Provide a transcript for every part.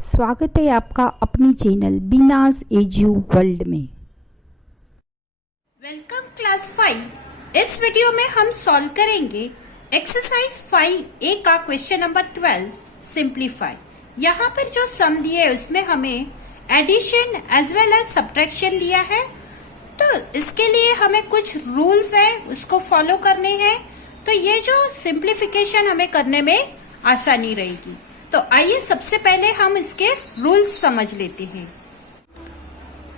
स्वागत है आपका अपनी चैनल बीनाज एजू वर्ल्ड में। Welcome class 5। इस वीडियो में हम सॉल्व करेंगे एक्सरसाइज 5A का क्वेश्चन नंबर 12 सिंप्लीफाई। यहाँ पर जो सम दिए है उसमें हमें addition as well as subtraction दिया है, तो इसके लिए हमें कुछ रूल्स है उसको फॉलो करने हैं। तो ये जो सिंप्लीफिकेशन हमें करने में आसानी रहेगी। तो आइए सबसे पहले हम इसके रूल्स समझ लेते हैं।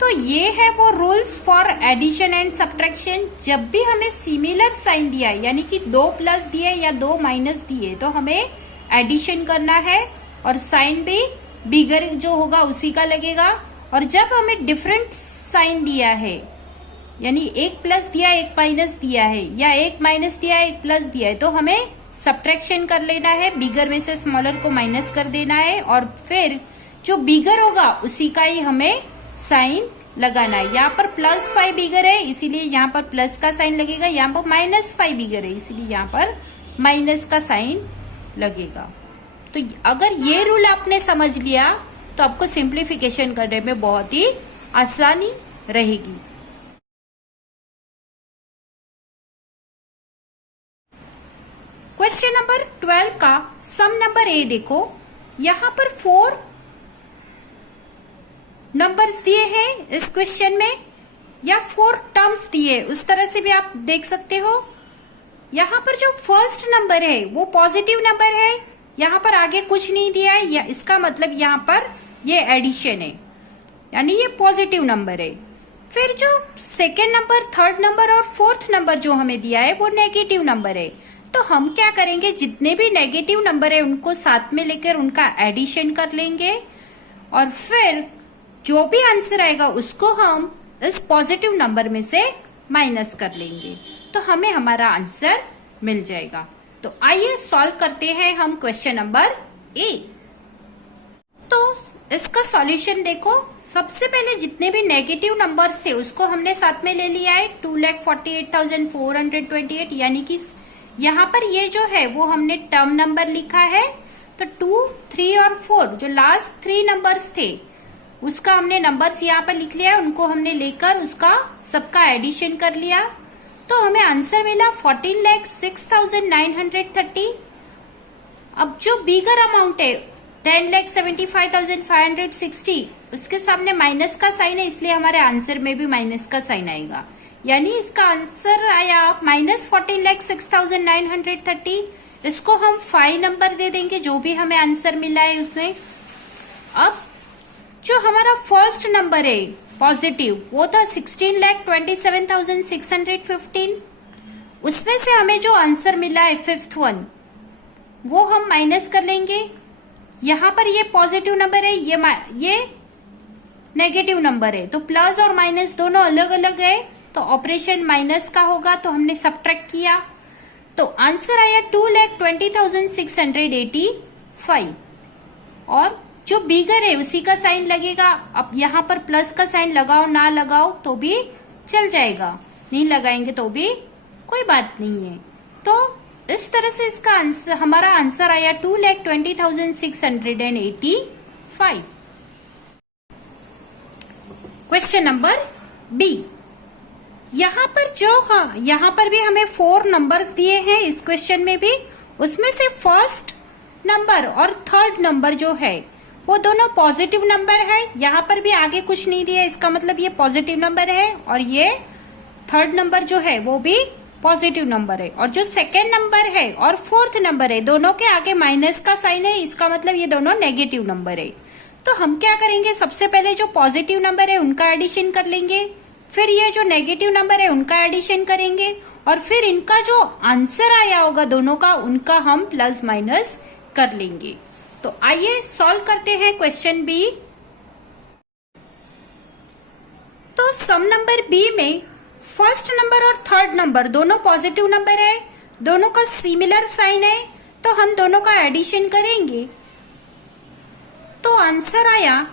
तो ये है वो rules for addition and subtraction. जब भी हमें सिमिलर साइन दिया है, यानी कि 2 प्लस दिए या 2 माइनस दिए, तो हमें एडिशन करना है और साइन भी बिगर जो होगा उसी का लगेगा। और जब हमें डिफरेंट साइन दिया है, यानी 1 प्लस दिया 1 माइनस दिया है, या 1 माइनस दिया 1 प्लस दिया है, तो हमें सब्ट्रैक्शन कर लेना है, बिगर में से स्मॉलर को माइनस कर देना है और फिर जो बिगर होगा उसी का ही हमें साइन लगाना है। यहाँ पर +5 बिगर है इसीलिए यहाँ पर प्लस का साइन लगेगा, यहाँ पर -5 बिगर है इसीलिए यहाँ पर माइनस का साइन लगेगा। तो अगर ये रूल आपने समझ लिया तो आपको सिंप्लीफिकेशन करने में बहुत ही आसानी रहेगी। क्वेश्चन नंबर 12 का सम नंबर ए देखो। यहां पर 4 नंबर्स दिए हैं इस क्वेश्चन में, या 4 टर्म्स दिए, उस तरह से भी आप देख सकते हो। यहां पर जो फर्स्ट नंबर है वो पॉजिटिव नंबर है, यहां पर आगे कुछ नहीं दिया है, या इसका मतलब यहां पर ये एडिशन है, यानी ये पॉजिटिव नंबर है। फिर जो सेकेंड नंबर, थर्ड नंबर और फोर्थ नंबर जो हमें दिया है वो नेगेटिव नंबर है। तो हम क्या करेंगे, जितने भी नेगेटिव नंबर है उनको साथ में लेकर उनका एडिशन कर लेंगे और फिर जो भी आंसर आएगा उसको हम इस पॉजिटिव नंबर में से माइनस कर लेंगे, तो हमें हमारा आंसर मिल जाएगा। तो आइए सॉल्व करते हैं हम क्वेश्चन नंबर ए। तो इसका सॉल्यूशन देखो। सबसे पहले जितने भी नेगेटिव नंबर्स थे उसको हमने साथ में ले लिया है, 2,48,428, यानी कि यहाँ पर ये जो है वो हमने टर्म नंबर लिखा है। तो 2, 3 और 4 जो लास्ट 3 नंबर्स थे उसका हमने नंबर्स यहाँ पर लिख लिया, उनको हमने लेकर उसका सबका एडिशन कर लिया। तो हमें आंसर मिला 14,06,930। अब जो बिगर अमाउंट है 10,75,560, उसके सामने माइनस का साइन है, इसलिए हमारे आंसर में भी माइनस का साइन आएगा, यानी इसका आंसर आया -14,06,930। इसको हम 5 नंबर दे देंगे जो भी हमें आंसर मिला है उसमें। अब जो हमारा फर्स्ट नंबर है पॉजिटिव वो था 16,27,615, उसमें से हमें जो आंसर मिला है फिफ्थ वन वो हम माइनस कर लेंगे। यहाँ पर ये पॉजिटिव नंबर है, ये नेगेटिव नंबर है, तो प्लस और माइनस दोनों अलग अलग है, तो ऑपरेशन माइनस का होगा, तो हमने सब्ट्रैक्ट किया, तो आंसर आया 2,20,685। और जो बिगर है उसी का साइन लगेगा। अब यहाँ पर प्लस का साइन लगाओ ना लगाओ तो भी चल जाएगा, नहीं लगाएंगे तो भी कोई बात नहीं है। तो इस तरह से इसका आंसर, हमारा आंसर आया 2,20,685। Question number B. यहाँ पर भी हमें 4 नंबर्स दिए हैं इस क्वेश्चन में भी, उसमें से फर्स्ट नंबर और थर्ड नंबर जो है वो दोनों पॉजिटिव नंबर है। यहाँ पर भी आगे कुछ नहीं दिया, इसका मतलब ये पॉजिटिव नंबर है, और ये थर्ड नंबर जो है वो भी पॉजिटिव नंबर है। और जो सेकेंड नंबर है और फोर्थ नंबर है दोनों के आगे माइनस का साइन है, इसका मतलब ये दोनों नेगेटिव नंबर है। तो हम क्या करेंगे, सबसे पहले जो पॉजिटिव नंबर है उनका एडिशन कर लेंगे, फिर ये जो नेगेटिव नंबर है उनका एडिशन करेंगे, और फिर इनका जो आंसर आया होगा दोनों का उनका हम प्लस माइनस कर लेंगे। तो आइए सॉल्व करते हैं क्वेश्चन बी। तो सम नंबर बी में फर्स्ट नंबर और थर्ड नंबर दोनों पॉजिटिव नंबर है, दोनों का सिमिलर साइन है, तो हम दोनों का एडिशन करेंगे। तो आंसर आया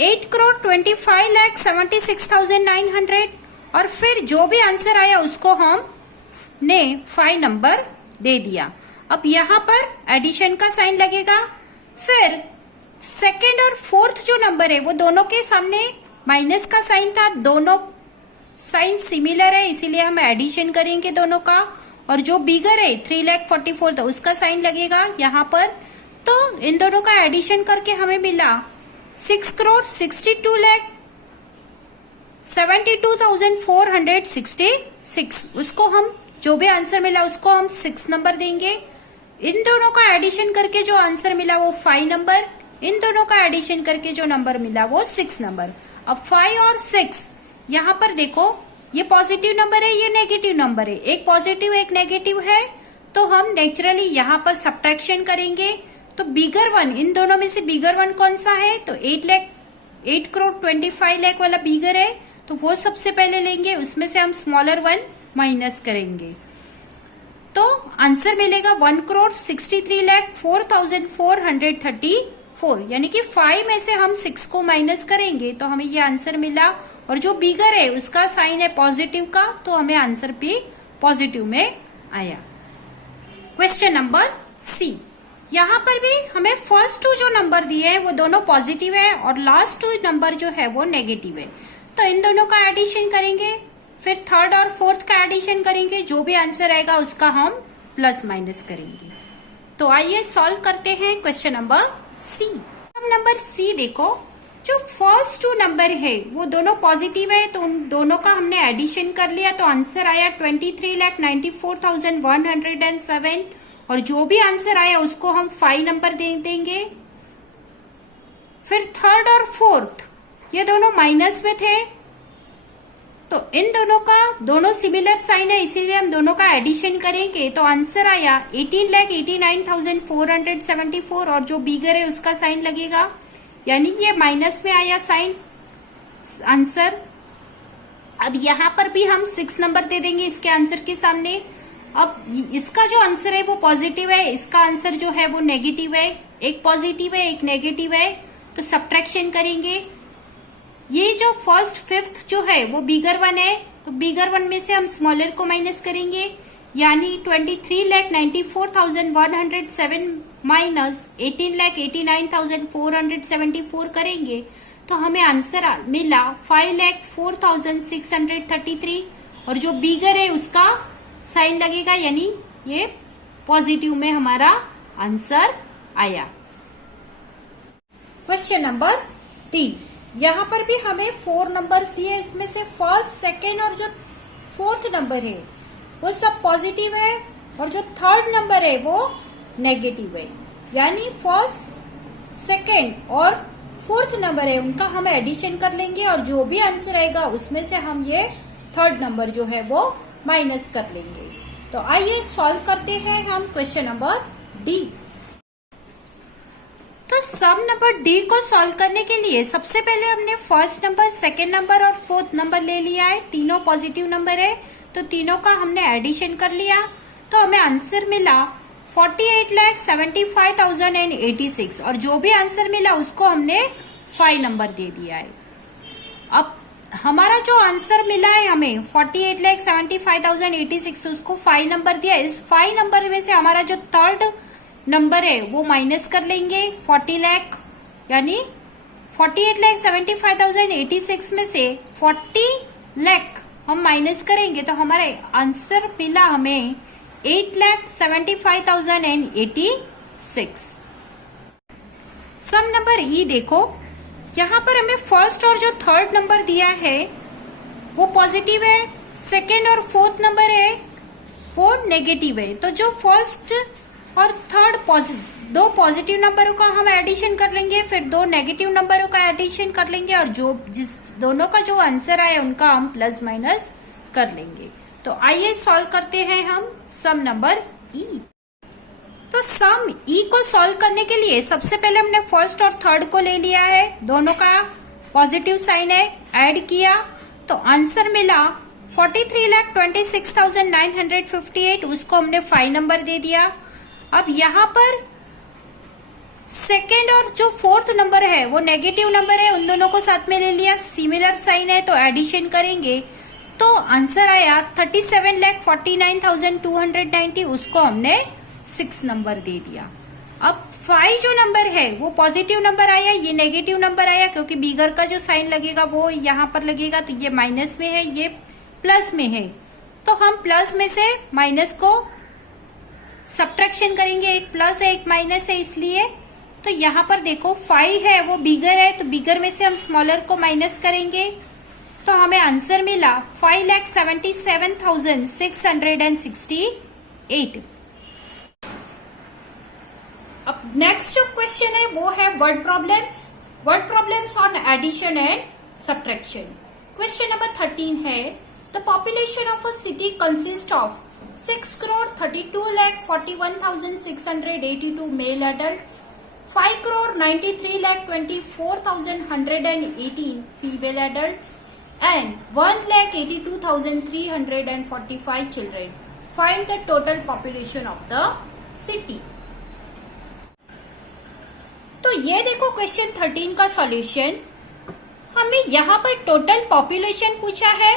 8,25,76,900, और फिर जो भी आंसर आया उसको हमने 5 नंबर दे दिया। अब यहाँ पर एडिशन का साइन लगेगा, फिर सेकेंड और फोर्थ जो नंबर है वो दोनों के सामने माइनस का साइन था, दोनों साइन सिमिलर है इसीलिए हम एडिशन करेंगे दोनों का। और जो बिगर है 3,44,000 तो उसका साइन लगेगा यहाँ पर। तो इन दोनों का एडिशन करके हमें मिला 6,62,72,466। उसको हम जो भी आंसर मिला उसको हम 6 नंबर देंगे। इन दोनों का एडिशन करके जो आंसर मिला वो 5 नंबर, इन दोनों का एडिशन करके जो नंबर मिला वो 6 नंबर। अब 5 और 6 यहाँ पर देखो, ये पॉजिटिव नंबर है, ये नेगेटिव नंबर है, एक पॉजिटिव एक नेगेटिव है, तो हम नेचुरली यहाँ पर सब्ट्रैक्शन करेंगे। तो बिगर वन, इन दोनों में से बिगर वन कौन सा है, तो 8,25,00,000 वाला बिगर है, तो वो सबसे पहले लेंगे, उसमें से हम स्मॉलर वन माइनस करेंगे। तो आंसर मिलेगा 1,63,04,434, यानी कि 5 में से हम 6 को माइनस करेंगे तो हमें ये आंसर मिला। और जो बिगर है उसका साइन है पॉजिटिव का, तो हमें आंसर भी पॉजिटिव में आया। क्वेश्चन नंबर सी, यहाँ पर भी हमें फर्स्ट 2 जो नंबर दिए हैं वो दोनों पॉजिटिव है और लास्ट 2 नंबर जो है वो नेगेटिव है। तो इन दोनों का एडिशन करेंगे, फिर थर्ड और फोर्थ का एडिशन करेंगे, जो भी आंसर आएगा उसका हम प्लस माइनस करेंगे। तो आइए सॉल्व करते हैं question number C. Number C देखो, जो फर्स्ट 2 नंबर है वो दोनों पॉजिटिव है, तो उन दोनों का हमने एडिशन कर लिया, तो आंसर आया 23,94,107। और जो भी आंसर आया उसको हम 5 नंबर दे देंगे। फिर थर्ड और फोर्थ ये दोनों माइनस में थे, तो इन दोनों का दोनों सिमिलर साइन है इसीलिए हम दोनों का एडिशन करेंगे, तो आंसर आया 18,89,474। और जो बिगर है उसका साइन लगेगा, यानी ये माइनस में आया साइन आंसर। अब यहाँ पर भी हम 6 नंबर दे देंगे इसके आंसर के सामने। अब इसका जो आंसर है वो पॉजिटिव है, इसका आंसर जो है वो नेगेटिव है, एक पॉजिटिव है एक नेगेटिव है, तो सब्ट्रैक्शन करेंगे। ये जो फर्स्ट 5th जो है वो बिगर वन है, तो बिगर वन में से हम स्मॉलर को माइनस करेंगे, यानी 23,94,107 माइनस 18,89,474 करेंगे, तो हमें आंसर मिला 5,04,633। और जो बिगर है उसका साइन लगेगा, यानी ये पॉजिटिव में हमारा आंसर आया। क्वेश्चन नंबर डी, यहाँ पर भी हमें 4 नंबर्स दिए, इसमें से फर्स्ट सेकेंड और जो फोर्थ नंबर है वो सब पॉजिटिव है और जो थर्ड नंबर है वो नेगेटिव है, यानी फर्स्ट सेकेंड और फोर्थ नंबर है उनका हम एडिशन कर लेंगे और जो भी आंसर आएगा उसमें से हम ये थर्ड नंबर जो है वो माइनस कर लेंगे। तो आइए सॉल्व करते हैं हम क्वेश्चन नंबर डी। तो सम नंबर डी को सॉल्व करने के लिए सबसे पहले हमने फर्स्ट नंबर, सेकेंड नंबर और फोर्थ नंबर ले लिया है, तीनों पॉजिटिव नंबर है, तो तीनों का हमने एडिशन कर लिया, तो हमें आंसर मिला 48,75,086 और जो भी आंसर मिला उसको हमने 5 नंबर दे दिया है। अब हमारा जो आंसर मिला है हमें 48,75,086 उसको 5 नंबर दिया, इस 5 नंबर में से हमारा जो थर्ड नंबर है वो माइनस कर लेंगे 40 लाख, यानी 48,75,086 में से 40 लाख हम माइनस करेंगे तो हमारे आंसर मिला हमें 8,75,086। सम नंबर ई देखो, यहाँ पर हमें फर्स्ट और जो थर्ड नंबर दिया है वो पॉजिटिव है, सेकेंड और फोर्थ नंबर है वो नेगेटिव है, तो जो फर्स्ट और थर्ड दो पॉजिटिव नंबरों का हम एडिशन कर लेंगे, फिर 2 नेगेटिव नंबरों का एडिशन कर लेंगे और जो दोनों का जो आंसर आया उनका हम प्लस माइनस कर लेंगे। तो आइए सॉल्व करते हैं हम सम नंबर ई। तो सम ई को सॉल्व करने के लिए सबसे पहले हमने फर्स्ट और थर्ड को ले लिया है, दोनों का पॉजिटिव साइन है, ऐड किया तो आंसर मिला 43,26,958, उसको हमने 5 नंबर दे दिया। अब यहाँ पर सेकेंड और जो फोर्थ नंबर है वो नेगेटिव नंबर है, उन दोनों को साथ में ले लिया, सिमिलर साइन है तो एडिशन करेंगे, तो आंसर आया 37,49,290, उसको हमने 6 नंबर दे दिया। अब 5 जो नंबर है वो पॉजिटिव नंबर आया, ये नेगेटिव नंबर आया, क्योंकि बिगर का जो साइन लगेगा वो यहाँ पर लगेगा, तो ये माइनस में है, ये प्लस में है। तो हम प्लस में से माइनस को सब्ट्रैक्शन करेंगे, एक प्लस है एक माइनस है इसलिए। तो यहाँ पर देखो 5 है वो बिगर है, तो बिगर में से हम स्मॉलर को माइनस करेंगे, तो हमें आंसर मिला 5,77,668। अब नेक्स्ट जो क्वेश्चन है वो है word problems on addition and subtraction. Question number 13 है the population of a city consist of 6,32,41,682 male adults, 5,93,24,118 female adults and 1,82,345 children. Find the total population of the city. तो ये देखो क्वेश्चन 13 का solution. हमें यहाँ पर टोटल पॉपुलेशन पूछा है।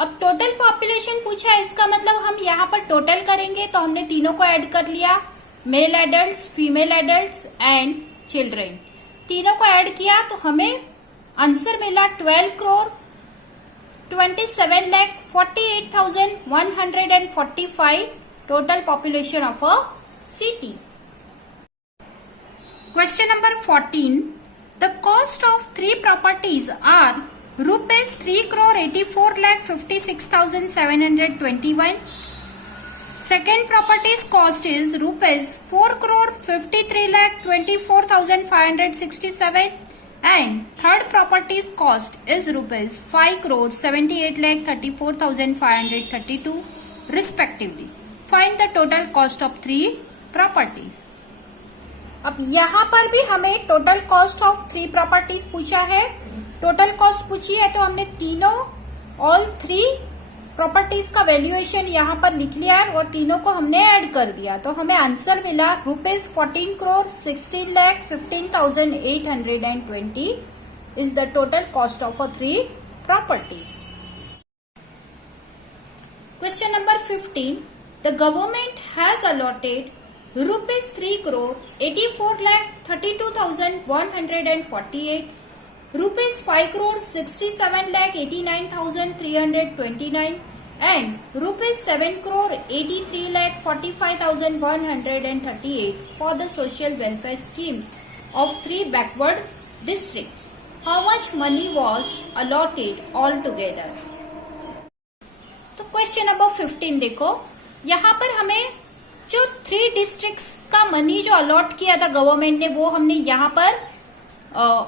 अब टोटल पॉपुलेशन पूछा है, इसका मतलब हम यहाँ पर टोटल करेंगे, तो हमने तीनों को ऐड कर लिया, male adults, female adults and children, तीनों को ऐड किया तो हमें आंसर मिला 12,27,48,145 total population of a city. Question number 14. The cost of 3 properties are rupees 3,84,56,721. Second property's cost is rupees 4,53,24,567 and third property's cost is rupees 5,78,34,532 respectively. Find the total cost of 3 properties. अब यहाँ पर भी हमें total cost of 3 properties पूछा है। Total cost पूछी है तो हमने तीनों ऑल 3 प्रॉपर्टीज का वैल्यूएशन यहाँ पर लिख लिया है और तीनों को हमने ऐड कर दिया, तो हमें आंसर मिला ₹14,16,15,820 is the total cost of 3 properties. Question number 15. The government has allotted rupees 3,84,32,148, rupees 5,67,89,329 and rupees 7,83,45,138 for the social welfare schemes of 3 backward districts. How much money was allotted altogether? तो question number 15 देखो, यहाँ पर हमें जो 3 districts का money जो allot किया था गवर्नमेंट ने, वो हमने यहाँ पर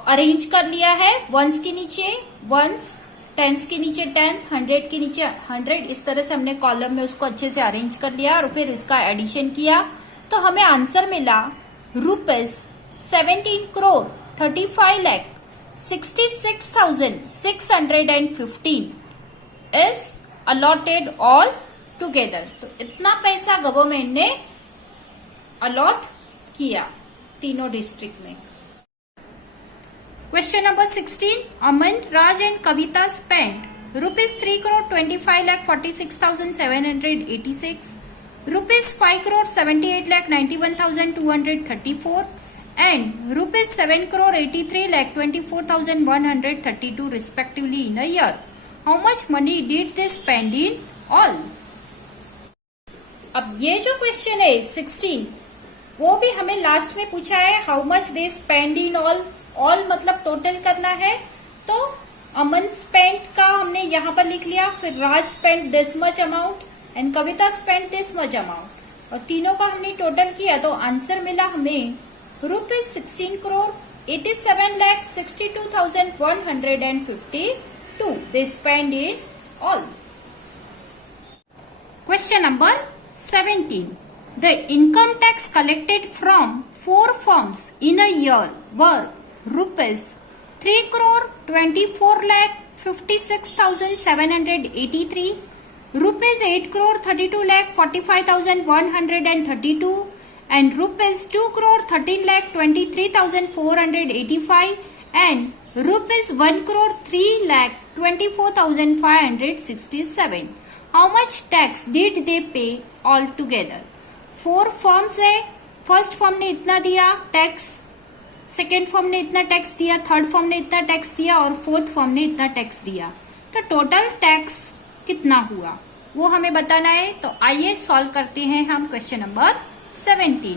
अरेंज कर लिया है। वंस के नीचे वंस, टेंस के नीचे टेंस, 100 के नीचे 100, इस तरह से हमने कॉलम में उसको अच्छे से अरेंज कर लिया और फिर इसका एडिशन किया, तो हमें आंसर मिला ₹17,35,66,615 इज अलॉटेड ऑल टुगेदर। तो इतना पैसा गवर्नमेंट ने अलॉट किया तीनों डिस्ट्रिक्ट में। Question number 16. Aman, Raj and Kavita spend ₹3,25,46,786, ₹5,78,91,234 and ₹7,83,24,132 respectively in a year. How much money did they spend in all? अब ये जो क्वेश्चन है 16, वो भी हमें लास्ट में पूछा है how much they spend in all. All मतलब टोटल करना है, तो अमन स्पेंड का हमने यहाँ पर लिख लिया, फिर Raj spend this much amount and Kavita spend this much amount, और तीनों का हमने टोटल किया तो आंसर मिला हमें ₹16,87,62,152 they spend in all. Question number 17. The income tax collected from 4 firms in a year were rupees 3,24,56,783, rupees 8,32,45,132 and rupees 2,13,23,485 and rupees 1,03,24,567. How much tax did they pay all together? 4 firms है, first firm ने इतना दिया tax, second firm ने इतना tax दिया, third firm ने इतना tax दिया और फोर्थ फर्म ने इतना टैक्स दिया। तो टोटल टैक्स कितना हुआ वो हमें बताना है। तो आइए सॉल्व करते हैं हम क्वेश्चन नंबर 17।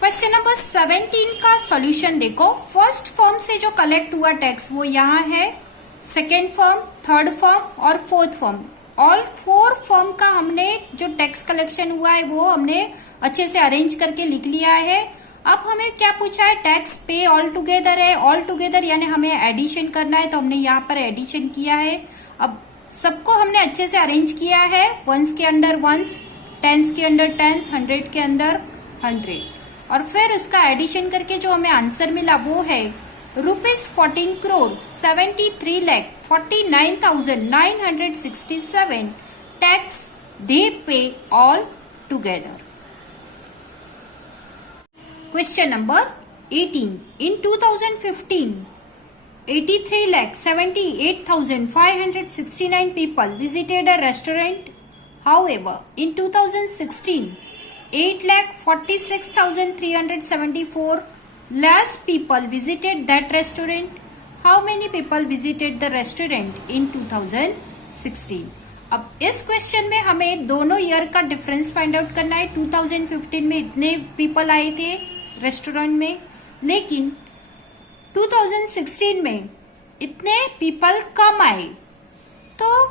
क्वेश्चन नंबर 17 का सॉल्यूशन देखो। फर्स्ट फर्म से जो कलेक्ट हुआ टैक्स वो यहाँ है, सेकेंड फर्म, थर्ड फर्म और फोर्थ फर्म, ऑल 4 फर्म का हमने जो टैक्स कलेक्शन हुआ है वो हमने अच्छे से अरेंज करके लिख लिया है। अब हमें क्या पूछा है, टैक्स पे ऑल टुगेदर है। ऑल टुगेदर यानी हमें एडिशन करना है, तो हमने यहाँ पर एडिशन किया है। अब सबको हमने अच्छे से अरेंज किया है, वंस के अंडर वंस, टेंस के अंडर टेंस, 100 के अंदर 100, और फिर उसका एडिशन करके जो हमें आंसर मिला वो है ₹14,43,49,967 टैक्स दे पे all together. Question number 18. In 2015, 83,78,569 people visited a restaurant. However, in 2016, 8,46,374 less people visited that restaurant. How many people visited the restaurant in 2016? अब इस क्वेश्चन में हमें दोनों ईयर का डिफरेंस फाइंड आउट करना है। 2015 में इतने पीपल आए थे रेस्टोरेंट में, लेकिन 2016 में इतने पीपल कम आए। तो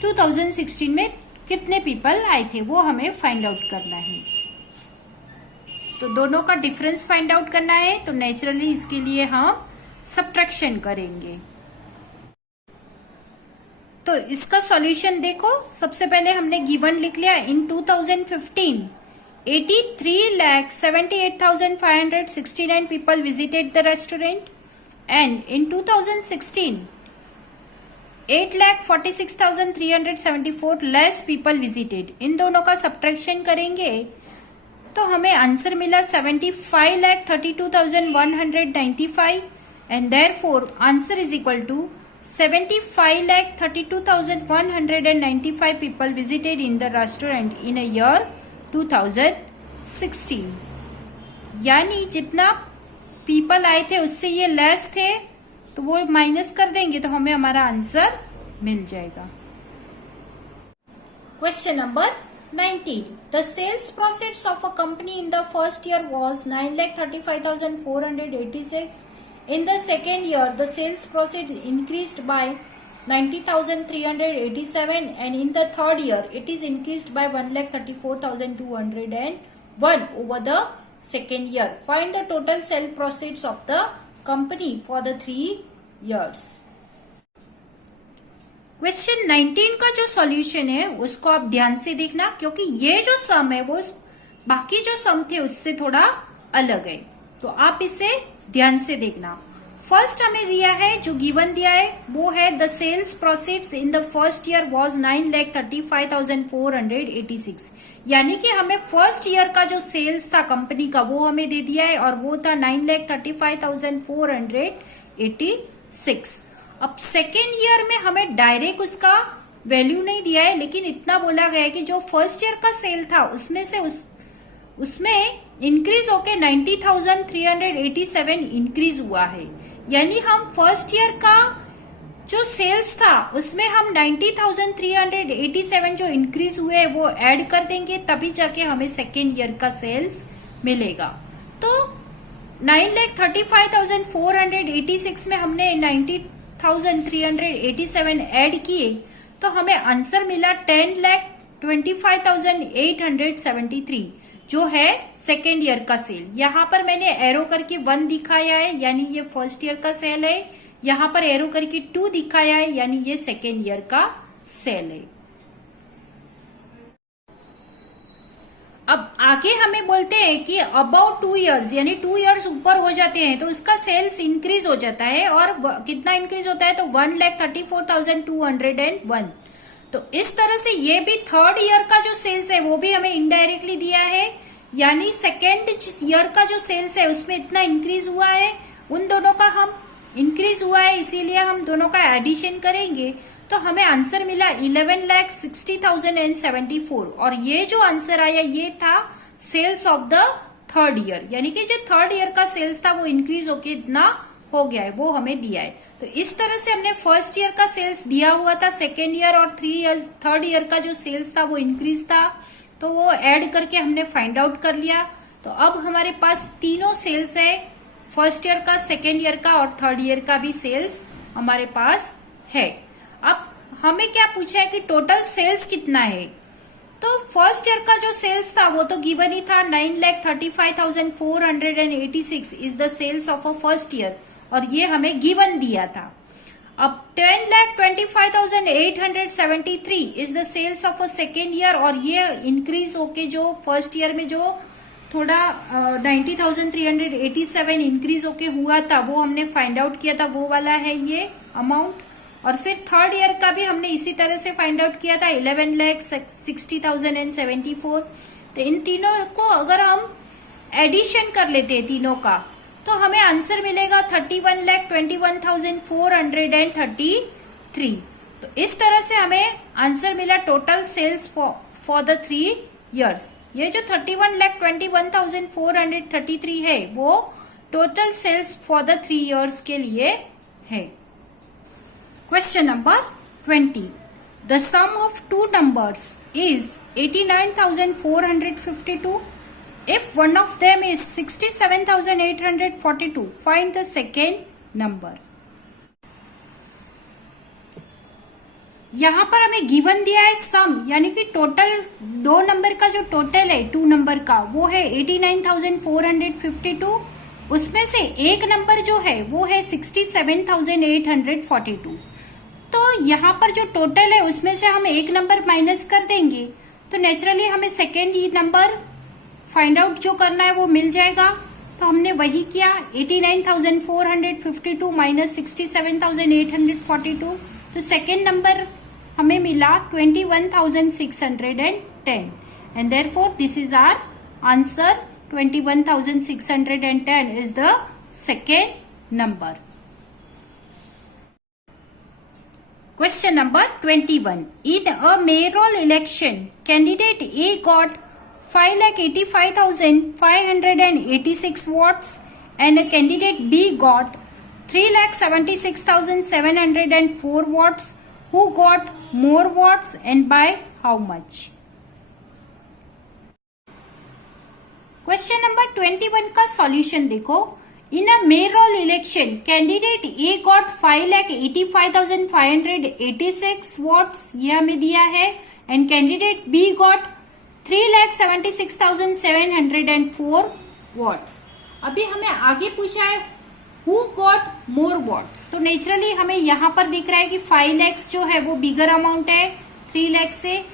2016 में कितने पीपल आए थे वो हमें फाइंड आउट करना है। तो दोनों का डिफरेंस फाइंड आउट करना है, तो नेचुरली इसके लिए हम सब्ट्रैक्शन करेंगे। तो इसका सॉल्यूशन देखो। सबसे पहले हमने गिवन लिख लिया। इन 2015 83,78,569 people visited the restaurant, and in 2016 8,46,374 less people visited. इन दोनों का सब्ट्रैक्शन करेंगे तो हमें आंसर मिला 75,32,195, and therefore answer is equal to 75,32,195 people visited in the restaurant in a year 2016। यानी जितना पीपल आए थे उससे ये लेस थे, तो वो माइनस कर देंगे तो हमें हमारा आंसर मिल जाएगा। Question number 19. The sales proceeds of a company in the first year was 9,35,486. In the second year, the sales proceeds increased by 90,387, and in the third year, it is increased by 1,34,201 over the second year. Find the total sale proceeds of the company for the 3 years. Question 19 का जो solution है उसको आप ध्यान से देखना, क्योंकि ये जो सम है वो बाकी जो सम थे उससे थोड़ा अलग है, तो आप इसे ध्यान से देखना। फर्स्ट हमें दिया है, जो गिवन दिया है वो है the sales proceeds in the first year was 9,35,486, यानी कि हमें फर्स्ट ईयर का जो सेल्स था कंपनी का वो हमें दे दिया है, और वो था 9,35,486। अब सेकेंड ईयर में हमें डायरेक्ट उसका वैल्यू नहीं दिया है, लेकिन इतना बोला गया है कि जो फर्स्ट ईयर का सेल था उसमें से उसमें इंक्रीज होके 90,387 इंक्रीज हुआ है। यानी हम फर्स्ट ईयर का जो सेल्स था उसमें हम 90,387 जो इंक्रीज हुए हैं वो ऐड कर देंगे, तभी जाके हमें सेकेंड ईयर का सेल्स मिलेगा। तो 9,35,486 में हमने 90,387 ऐड किए तो हमें आंसर मिला 10,25,873, जो है सेकेंड ईयर का सेल। यहाँ पर मैंने एरो करके 1 दिखाया है, यानी ये फर्स्ट ईयर का सेल है। यहाँ पर एरो करके 2 दिखाया है, यानी ये सेकेंड ईयर का सेल है। अब आगे हमें बोलते हैं कि अबाउट 2 इयर्स, यानी 2 इयर्स ऊपर हो जाते हैं तो उसका सेल्स इंक्रीज हो जाता है। और कितना इंक्रीज होता है, तो 1,34,201। तो इस तरह से ये भी थर्ड ईयर का जो सेल्स है वो भी हमें इनडायरेक्टली दिया है, यानी सेकेंड ईयर का जो सेल्स है उसमें इतना इंक्रीज हुआ है, उन दोनों का हम इंक्रीज हुआ है, इसीलिए हम दोनों का एडिशन करेंगे तो हमें आंसर मिला 11,60,074। और ये जो आंसर आया ये था sales of the third year, यानी कि जो थर्ड ईयर का सेल्स था वो इंक्रीज होके इतना हो गया है, वो हमें दिया है। तो इस तरह से हमने फर्स्ट ईयर का सेल्स दिया हुआ था, सेकेंड ईयर और थर्ड ईयर का जो सेल्स था वो इंक्रीज था, तो वो ऐड करके हमने फाइंड आउट कर लिया। तो अब हमारे पास तीनों सेल्स है, फर्स्ट ईयर का, सेकेंड ईयर का और थर्ड ईयर का भी सेल्स हमारे पास है। अब हमें क्या पूछा है कि टोटल सेल्स कितना है। तो फर्स्ट ईयर का जो सेल्स था वो तो गिवन ही था, 9,35,486 is the sales of a first year, और ये हमें गिवन दिया था। अब 10,25,873 is the sales of a second year, और ये इंक्रीज होके जो फर्स्ट ईयर में जो थोड़ा 90,387 इंक्रीज होके हुआ था वो हमने फाइंड आउट किया था, वो वाला है ये अमाउंट। और फिर थर्ड ईयर का भी हमने इसी तरह से फाइंड आउट किया था, 11,60,074। तो इन तीनों को अगर हम एडिशन कर लेते हैं तीनों का, तो हमें आंसर मिलेगा 31,21,433। तो इस तरह से हमें आंसर मिला total sales for the 3 years. ये जो 31,21,433 है वो total sales for the 3 years के लिए है। Question number 20, the sum of two numbers is 89,452 if one of them is 67,842. find the second number. यहां पर हमें गिवन दिया है सम, यानी कि टोटल दो नंबर का जो टोटल है टू नंबर का वो है 89,452, उसमें से एक नंबर जो है वो है 67,842। तो यहाँ पर जो टोटल है उसमें से हम एक नंबर माइनस कर देंगे तो नेचुरली हमें सेकेंड नंबर फाइंड आउट जो करना है वो मिल जाएगा। तो हमने वही किया, 89,452 माइनस 67,842, तो सेकेंड नंबर हमें मिला 21,610 and therefore this is our answer. 21,610 is the second number. Question number 21. In a mayoral election, candidate A got 5,85,586 votes and a candidate B got 3,76,704 votes. Who got more votes and by how much? Question number 21 का solution देखो। In a mayoral election, candidate A got 5,85,586 votes, ये हमें दिया है, and candidate B got 3,76,704 votes। अभी हमें आगे पूछा है who got more votes, तो नेचुरली हमें यहाँ पर दिख रहा है कि 5 lakhs जो है वो बिगर अमाउंट है 3 lakhs से,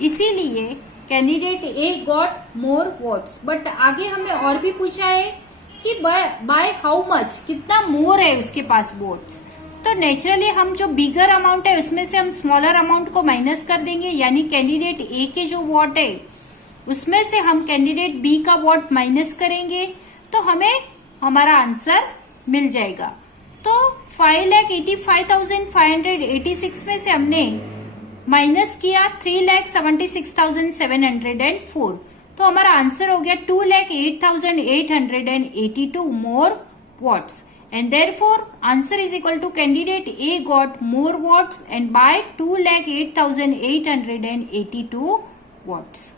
इसीलिए candidate A got more votes। But आगे हमें और भी पूछा है कि बाय हाउ मच, कितना मोर है उसके पास वोट्स। तो नेचुरली हम जो बिगर अमाउंट है उसमें से हम स्मॉलर अमाउंट को माइनस कर देंगे, यानी कैंडिडेट ए के जो वोट है उसमें से हम कैंडिडेट बी का वोट माइनस करेंगे तो हमें हमारा आंसर मिल जाएगा। तो 5,85,586 में से हमने माइनस किया 3,76,704, तो हमारा आंसर हो गया 2,08,882 more votes and therefore answer is equal to candidate A got more votes and by 2,08,882 votes.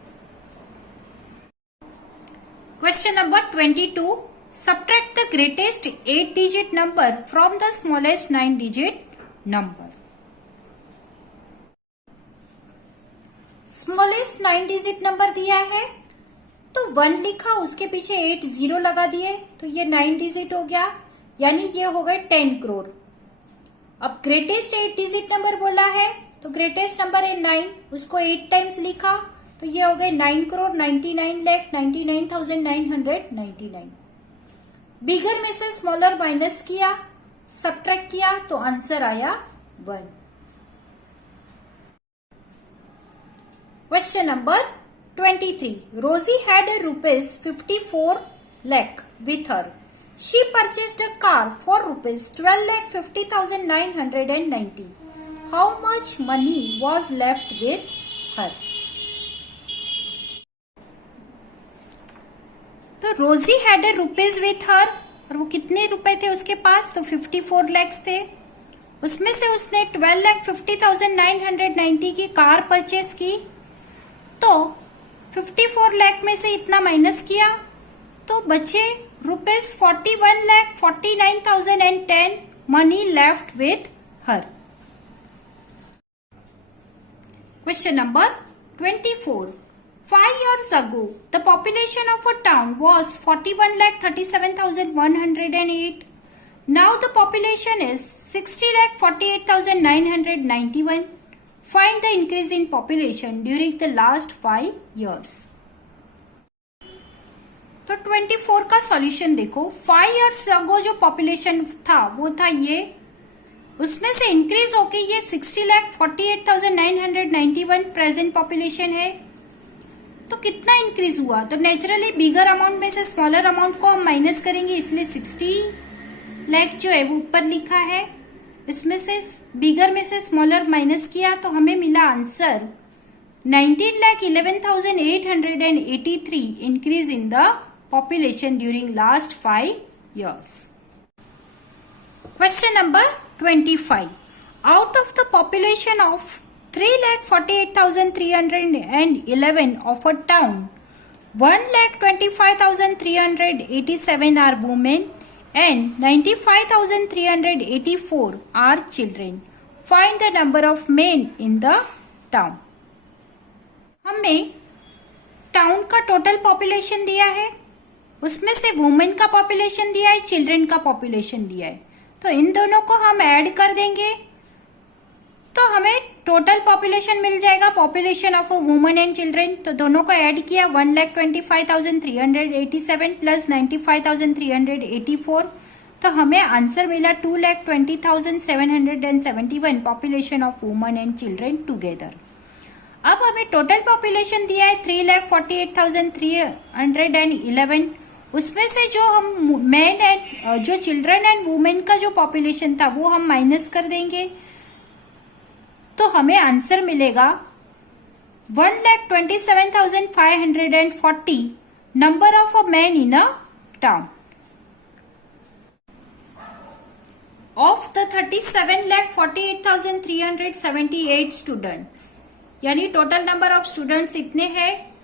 Question number 22, subtract the greatest 8-digit number from the smallest 9-digit number. Smallest 9-digit number दिया है तो 1 लिखा, उसके पीछे 8 0 लगा दिए, तो ये 9-digit हो गया, यानी ये हो गए 10 करोड़। अब ग्रेटेस्ट 8-digit नंबर बोला है तो ग्रेटेस्ट नंबर है 9, उसको 8 टाइम्स लिखा तो ये हो गए 9,99,99,999। बिगर में से स्मॉलर माइनस किया, सब्ट्रैक्ट किया तो आंसर आया 1। Question number 23. Rosie had ₹54 lakh with her. She purchased a car for ₹12,50,990. How much money was left with her? तो रोजी had A rupees with her, और वो कितने रुपए थे उसके पास, तो 54 लैक्स थे। उसमें से उसने 12,50,990 की कार परचेस की, तो 54 लाख में से इतना माइनस किया तो बचे rupees 41,49,010 money left with her. Question number 24. 5 years ago, the population of a town was 41,37,108. Now the population is 60,48,991. Find the increase in population during the last 5 years. तो 24 का सॉल्यूशन देखो। 5 years ago जो population था वो था ये, उसमें से इंक्रीज होके ये 60,48,991 प्रेजेंट पॉपुलेशन है। तो कितना इंक्रीज हुआ, तो नेचुरली बिगर अमाउंट में से स्मॉलर अमाउंट को हम माइनस करेंगे, इसलिए 60 लाख जो है वो ऊपर लिखा है, इसमें से बिगर में से स्मॉलर माइनस किया तो हमें मिला answer 19,11,883 increase in the population during last 5 years. Question number 25. Out of the population of 3,48,311 of a town, 1,25,387 are women and 95,384 are children. Find the number of men in the town. हमें town का total population दिया है, उसमें से women का population दिया है, children का पॉपुलेशन दिया है, तो इन दोनों को हम ऐड कर देंगे तो हमें टोटल पॉपुलेशन मिल जाएगा, population of women and children. तो दोनों को ऐड किया 1,25,387 प्लस 95,384, तो हमें आंसर मिला 2,20,771 population of women and children together. अब हमें टोटल पॉपुलेशन दिया है 3,48,311, उसमें से जो हम मेन एंड जो चिल्ड्रन एंड वुमेन का जो पॉपुलेशन था वो हम माइनस कर देंगे, तो हमें आंसर मिलेगा 1,27,540 number of a man in a town. Of the 37,48,378 students, यानी टोटल नंबर ऑफ स्टूडेंट्स इतने हैं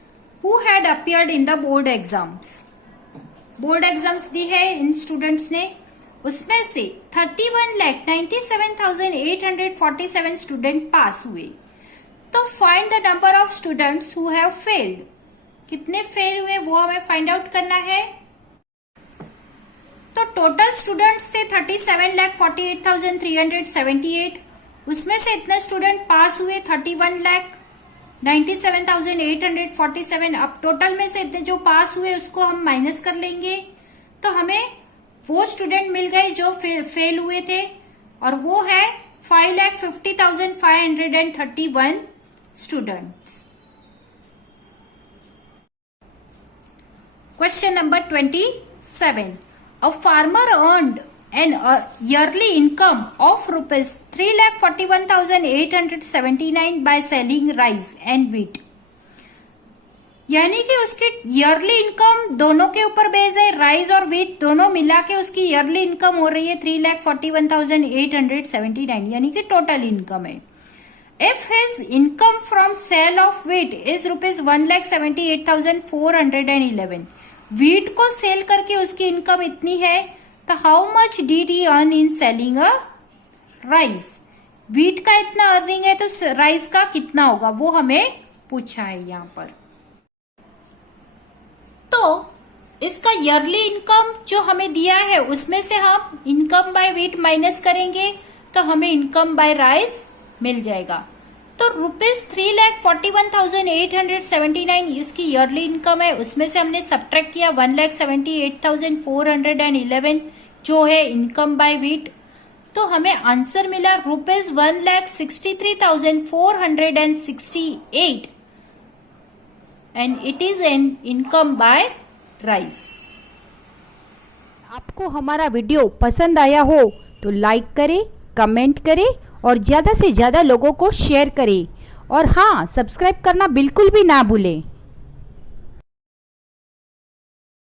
who had appeared in the board exams. Board exams दी है इन स्टूडेंट्स ने, उसमें से 31,97,847 स्टूडेंट पास हुए। तो find the number of students who have failed, कितने फेल हुए वो हमें फाइंड आउट करना है। तो टोटल स्टूडेंट्स थे 37,48,378, उसमें से इतने स्टूडेंट पास हुए 31,97,847। अब टोटल में से इतने जो पास हुए उसको हम माइनस कर लेंगे, तो हमें वो स्टूडेंट मिल गए जो फेल हुए थे, और वो है 5,50,531 students. Question number 27. A farmer earned an yearly income of rupees 3,41,879 by selling rice and wheat. यानी कि उसकी ईयरली इनकम दोनों के ऊपर बेस है, राइस और व्हीट दोनों मिला के उसकी ईयरली इनकम हो रही है 3,41,879, यानी कि टोटल इनकम है। If his income from sale of wheat is rupees 1,78,411, wheat को सेल करके उसकी इनकम इतनी है, तो how much did he earn in selling a rice. Wheat का इतना अर्निंग है तो राइस का कितना होगा वो हमें पूछा है यहाँ पर। तो इसका ईयरली इनकम जो हमें दिया है उसमें से हम इनकम बाय व्हीट माइनस करेंगे तो हमें इनकम बाय राइस मिल जाएगा। तो रुपीज 3,41,879 इसकी ईयरली इनकम है, उसमें से हमने सब्ट्रैक्ट किया 1,78,411 जो है इनकम बाय व्हीट, तो हमें आंसर मिला rupees 1,63,468 and it is an income by rice. आपको हमारा वीडियो पसंद आया हो तो लाइक करें, कमेंट करें और ज़्यादा से ज़्यादा लोगों को शेयर करें, और हाँ, सब्सक्राइब करना बिल्कुल भी ना भूलें।